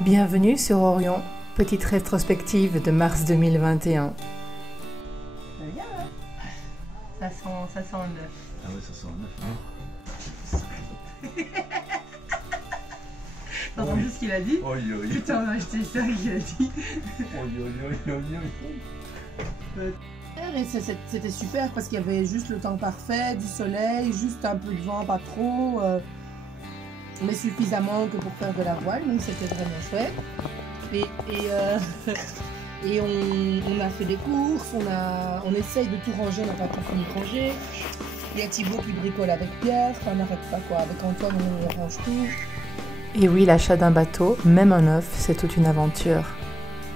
Bienvenue sur Orion, petite rétrospective de mars 2021. C'est bien, hein? Ça sent le neuf. Ah ouais, ça sent le neuf. T'as entendu ce qu'il a dit? Oi, oi. Putain, on a acheté ça, il a dit. Et c'était super parce qu'il y avait juste le temps parfait, du soleil, juste un peu de vent, pas trop, mais suffisamment que pour faire de la voile, donc c'était vraiment chouette. Et on a fait des courses, on essaye de tout ranger, on n'a pas tout fini de ranger. Il y a Thibaut qui bricole avec Pierre, on n'arrête pas quoi, avec Antoine on range tout. Et oui, l'achat d'un bateau, même un neuf, c'est toute une aventure.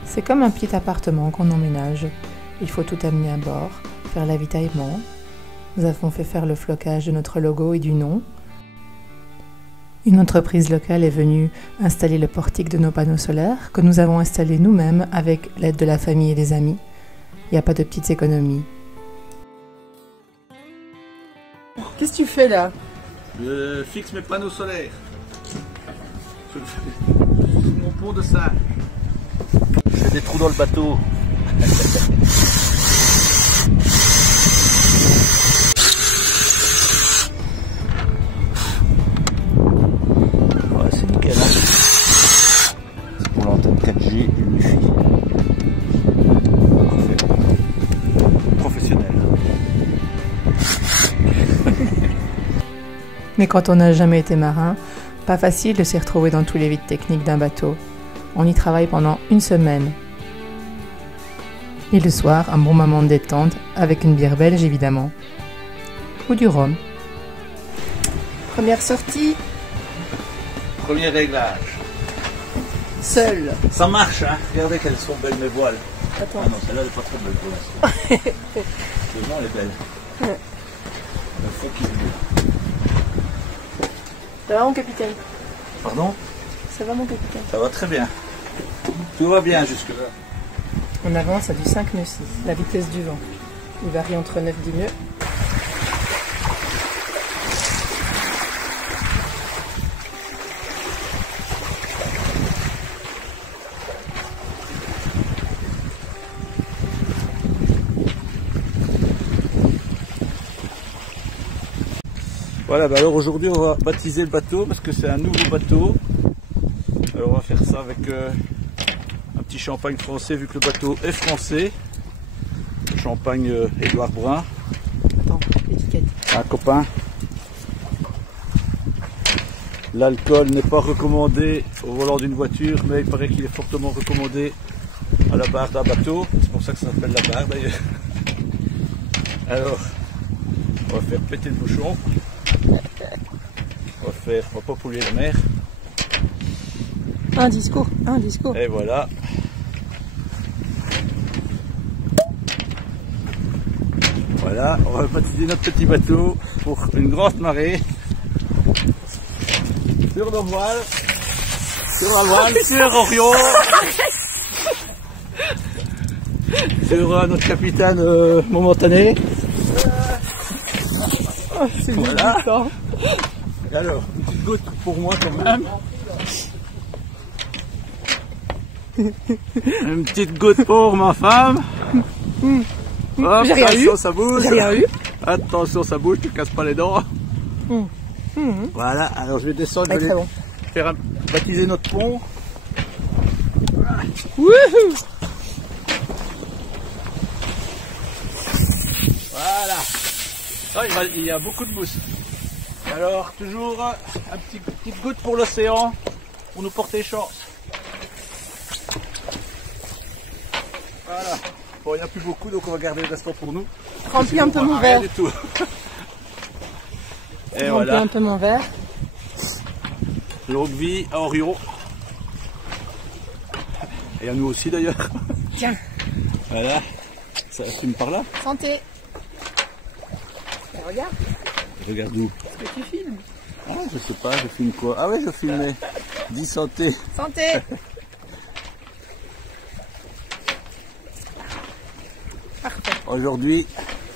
C'est comme un petit appartement qu'on emménage. Il faut tout amener à bord, faire l'avitaillement. Nous avons fait faire le flocage de notre logo et du nom. Une entreprise locale est venue installer le portique de nos panneaux solaires que nous avons installés nous-mêmes avec l'aide de la famille et des amis. Il n'y a pas de petites économies. Qu'est-ce que tu fais là? Je fixe mes panneaux solaires. Sur mon pont de singe. Je fais des trous dans le bateau. Ouais, c'est nickel, hein. C'est pour l'antenne 4G et le Wi-Fi. Parfait. Professionnel. Mais quand on n'a jamais été marin, pas facile de s'y retrouver dans tous les vides techniques d'un bateau. On y travaille pendant une semaine. Et le soir, un bon moment de détente, avec une bière belge évidemment. Ou du rhum. Première sortie, Premier réglage. seule. Ça marche, hein. Regardez qu'elles sont belles mes voiles. Attends. Ah non, celle-là elle est pas trop belle pour l'instant. Devant elle est belle. Le fond qui est bleu. Ça va mon capitaine? Pardon? Ça va mon capitaine? Ça va très bien. Tout va bien jusque-là. On avance à du 5 nœuds 6, la vitesse du vent. Il varie entre 9 et 10 nœuds. Voilà, bah alors aujourd'hui on va baptiser le bateau parce que c'est un nouveau bateau. Alors on va faire ça avec un petit champagne français vu que le bateau est français. Champagne Édouard Brun. Attends, l'étiquette. Un copain. L'alcool n'est pas recommandé au volant d'une voiture, mais il paraît qu'il est fortement recommandé à la barre d'un bateau. C'est pour ça que ça s'appelle la barre d'ailleurs. Alors, on va faire péter le bouchon. On va pas polluer la mer. Un discours. Et voilà. Voilà, on va baptiser notre petit bateau pour une grande marée. Sur nos voiles. Sur la voile, sur Orion. Sur notre capitaine momentané. C'est Voilà. dégoûtant. Et alors, une petite goutte pour moi quand même. Une petite goutte pour ma femme. Hop, J'ai rien attention, eu. ça bouge. J'ai rien eu. Attention, ça bouge, tu casses pas les dents. Voilà, alors je vais descendre, je vais Très bon. faire baptiser notre pont. Wouhou. Voilà. Ah, il y a beaucoup de mousse. Alors, toujours une petite goutte pour l'océan, pour nous porter chance. Voilà. Bon, il n'y en a plus beaucoup, donc on va garder le restant pour nous. Remplis un peu mon Rien verre. du tout. Et Remplis voilà, un peu mon verre. longue vie à Orion. Et à nous aussi d'ailleurs. Tiens. Voilà, ça fume par là. Santé. Et regarde Regarde où? ce que tu filmes. Ah, je sais pas, je filme quoi? Ah ouais, je filmais. 10 santé. Santé. Parfait. Aujourd'hui,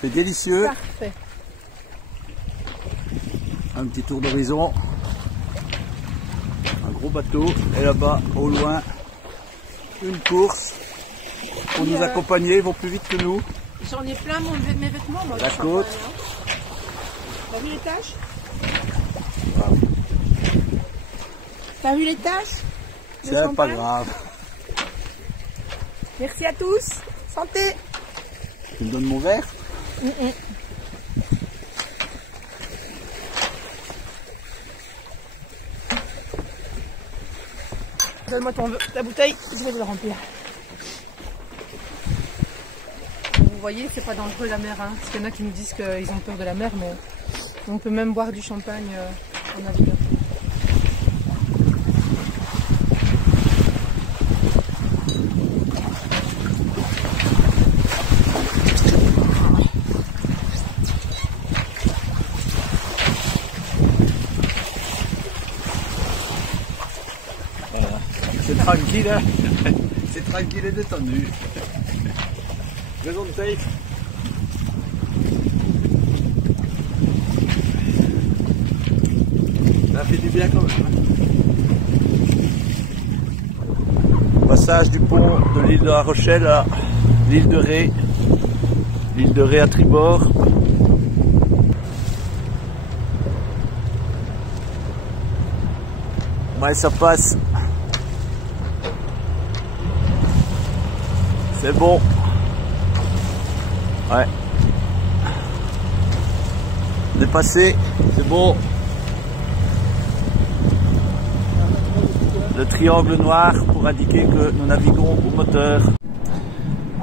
c'est délicieux. Parfait. Un petit tour d'horizon. Un gros bateau. Et là-bas, au loin, une course pour nous accompagner. Ils vont plus vite que nous. J'en ai plein mes vêtements, moi. La côte. T'as vu les taches? T'as vu les taches? C'est pas grave. Merci à tous. Santé. Tu me donnes mon verre? Donne-moi ta bouteille, je vais te le remplir. Vous voyez, c'est pas dangereux la mer, hein, parce qu'il y en a qui nous disent qu'ils ont peur de la mer, mais on peut même boire du champagne en naviguant. C'est tranquille, hein. C'est tranquille et détendu. Raison de taille. Ça fait du bien quand même. Passage du pont de l'île de La Rochelle à l'île de Ré. L'île de Ré à tribord. Ouais, ça passe. C'est bon. Ouais. On est passé. C'est bon. Le triangle noir pour indiquer que nous naviguons au moteur.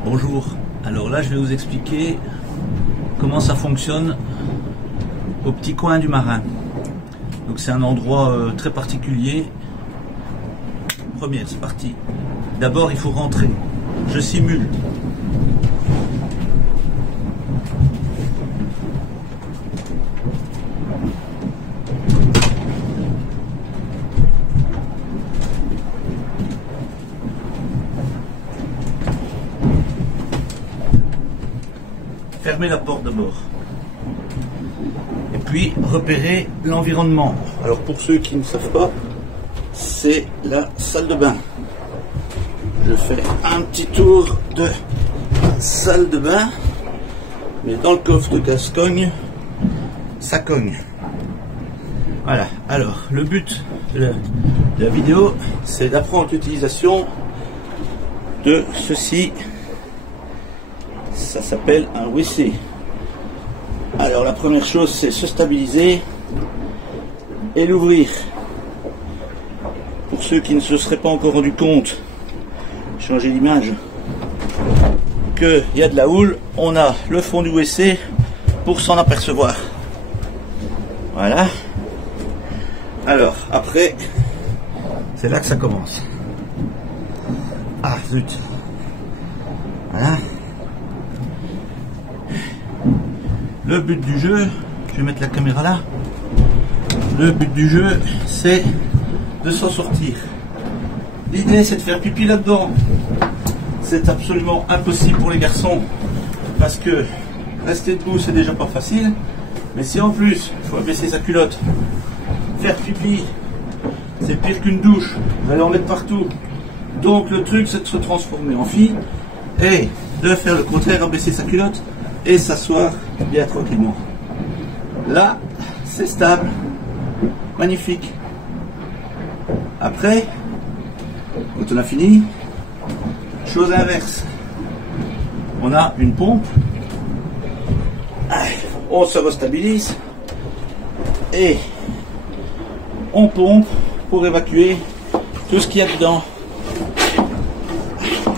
Bonjour. Alors là, je vais vous expliquer comment ça fonctionne au petit coin du marin. Donc c'est un endroit très particulier. Première, c'est parti. D'abord, il faut rentrer. Je simule. Fermez la porte d'abord. Et puis repérer l'environnement. Alors pour ceux qui ne savent pas, c'est la salle de bain. Je fais un petit tour de salle de bain, mais dans le coffre de Gascogne, ça cogne. Voilà, alors le but de la vidéo, c'est d'apprendre l'utilisation de ceci. Ça s'appelle un WC. Alors la première chose, c'est se stabiliser et l'ouvrir. Pour ceux qui ne se seraient pas encore rendu compte, changer d'image, qu'il y a de la houle, on a le fond du WC pour s'en apercevoir. Voilà. Alors après, c'est là que ça commence. Ah zut. Voilà. Le but du jeu, je vais mettre la caméra là. Le but du jeu, c'est de s'en sortir. L'idée, c'est de faire pipi là-dedans. C'est absolument impossible pour les garçons parce que rester debout, c'est déjà pas facile. Mais si en plus, il faut abaisser sa culotte, faire pipi, c'est pire qu'une douche. Vous allez en mettre partout. Donc le truc, c'est de se transformer en fille et de faire le contraire, abaisser sa culotte et s'asseoir bien tranquillement. Là, c'est stable, magnifique. Après, quand on a fini, chose inverse. On a une pompe, on se restabilise et on pompe pour évacuer tout ce qu'il y a dedans.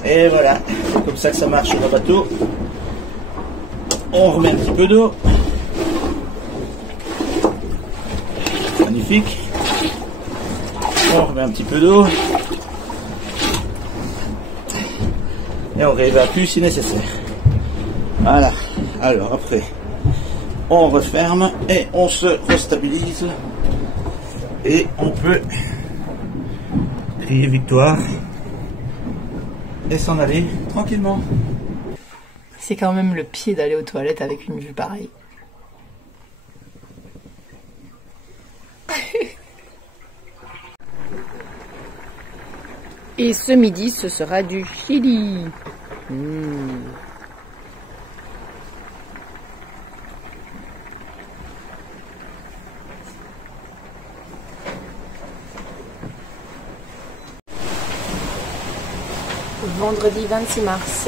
Et voilà, c'est comme ça que ça marche sur un bateau. On remet un petit peu d'eau. Magnifique. On remet un petit peu d'eau. Et on réévacue si nécessaire. Voilà. Alors après, on referme et on se restabilise. Et on peut crier victoire et s'en aller tranquillement. C'est quand même le pied d'aller aux toilettes avec une vue pareille. Et ce midi, ce sera du chili. Vendredi 26 mars.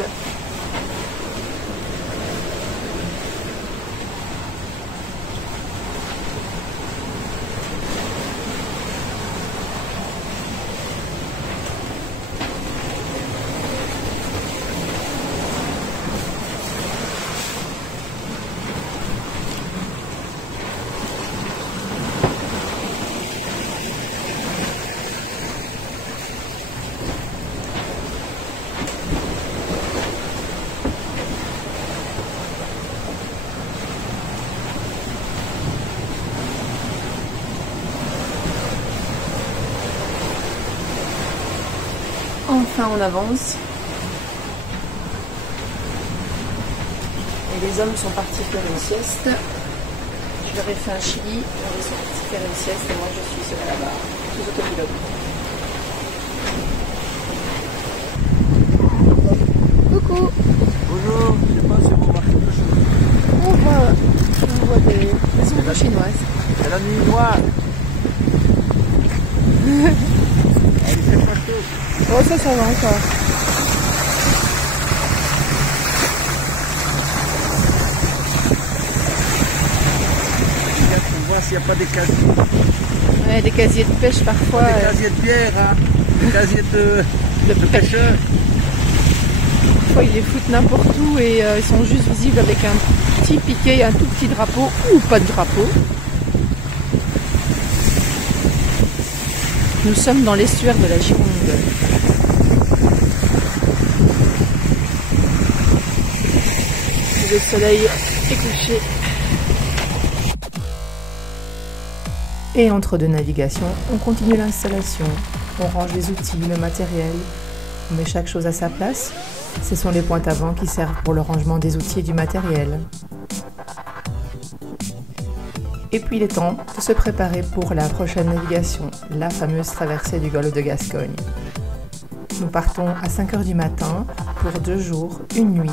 Enfin, on avance. Et les hommes sont partis faire une sieste. Je leur ai fait un chili. Ils sont partis faire une sieste et moi je suis seule là-bas, sous autopilote. Coucou. Bonjour, je sais pas si vous remarquez quelque chose. On voit des ombres chinoises. C'est la nuit noire. Il fait pas chaud. Oh, ça va encore. On voit s'il n'y a pas des casiers. Ouais, des casiers de pêche parfois. Des casiers de bière, hein. Des casiers de pêcheurs. Parfois ils les foutent n'importe où et ils sont juste visibles avec un petit piquet, un tout petit drapeau ou pas de drapeau. Nous sommes dans l'estuaire de la Gironde. Le soleil est couché. Et entre deux navigations, on continue l'installation. On range les outils, le matériel. On met chaque chose à sa place. Ce sont les pointes avant qui servent pour le rangement des outils et du matériel. Et puis il est temps de se préparer pour la prochaine navigation, la fameuse traversée du golfe de Gascogne. Nous partons à 5 h du matin pour 2 jours, 1 nuit.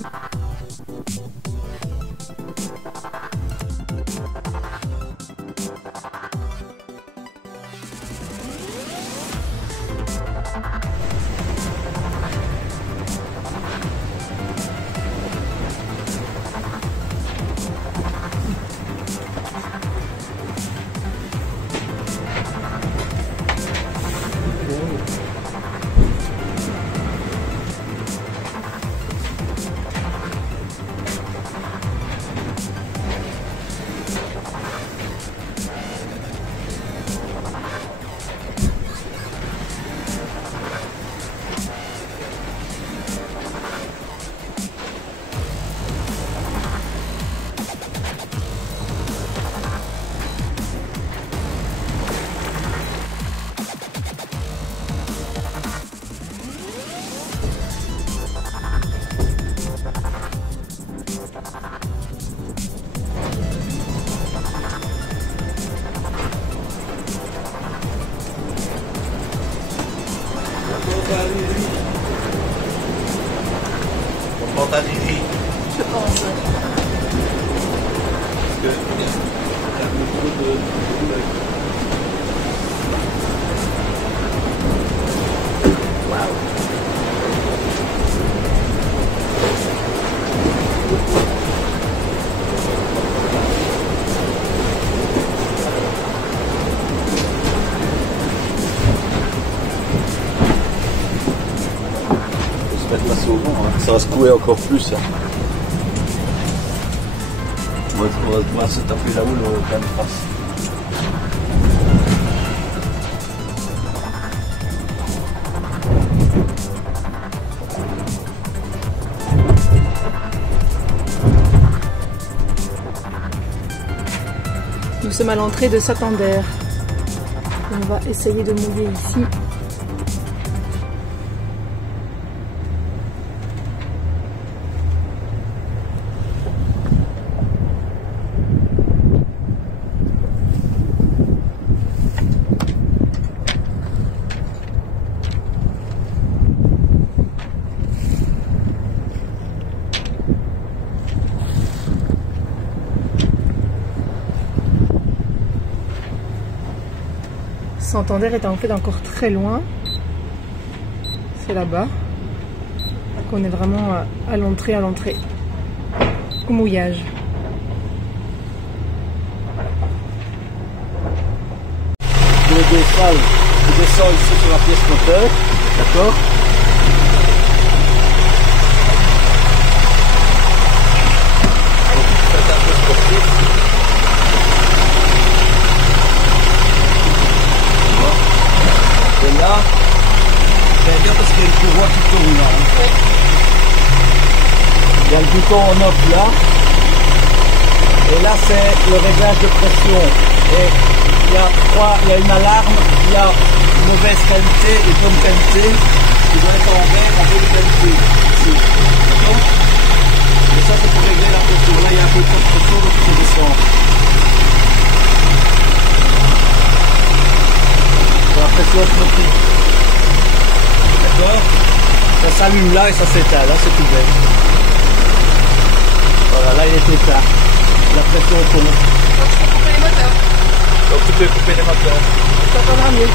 On prend ta Riri. Je pense. Parce que il y a beaucoup de passer au vent, hein. Ça va secouer encore plus. Hein. On va devoir se taper la houle au plein de face. Nous sommes à l'entrée de Santander. On va essayer de mouiller ici. Santander est en fait encore très loin. C'est là-bas qu'on est vraiment à l'entrée, au mouillage. Je descends ici sur la pièce moteur, d'accord? C'est un peu sportif. Et là, j'aime bien parce qu'il y a une courroie qui tourne là. Il y a le bouton en off là. Et là c'est le réglage de pression. Et il y a une alarme, il y a mauvaise qualité et bonne qualité. Il doit être en vert, en bonne qualité. Ici. D'accord? Et ça c'est pour régler la pression. Là il y a un peu de pression donc il faut descendre. La pression osmotique. D'accord? Ça s'allume là et ça s'éteint. Là c'est tout bête. Voilà, là il est éteint. La pression tombe. Donc je peux couper les moteurs. Donc tu peux couper les moteurs. Ça t'entendra mieux.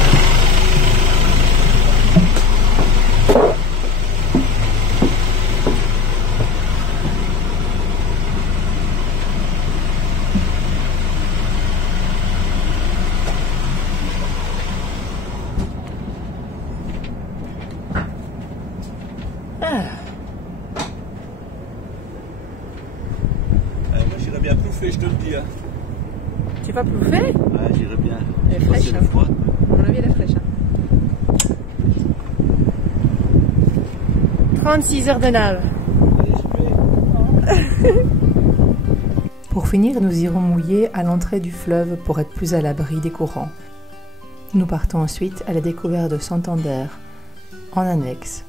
Moi j'irais bien plouffer, je te le dis. Hein. Tu vas plouffer? Ouais, j'irais bien. Elle est fraîche. C'est le froid. À mon avis, elle est fraîche. 36 heures de nave. Pour finir, nous irons mouiller à l'entrée du fleuve pour être plus à l'abri des courants. Nous partons ensuite à la découverte de Santander, en annexe.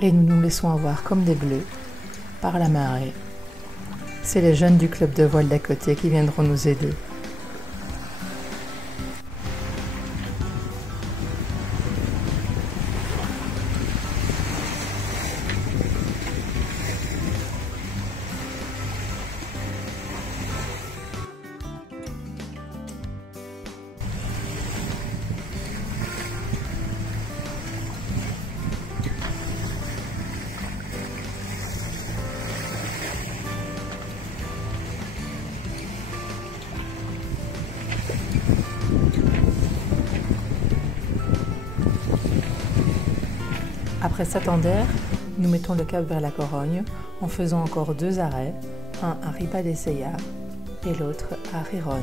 Et nous nous laissons avoir comme des bleus par la marée. C'est les jeunes du club de voile d'à côté qui viendront nous aider. Après Santander, nous mettons le cap vers la Corogne en faisant encore 2 arrêts, un à Riba de Sella et l'autre à Riron.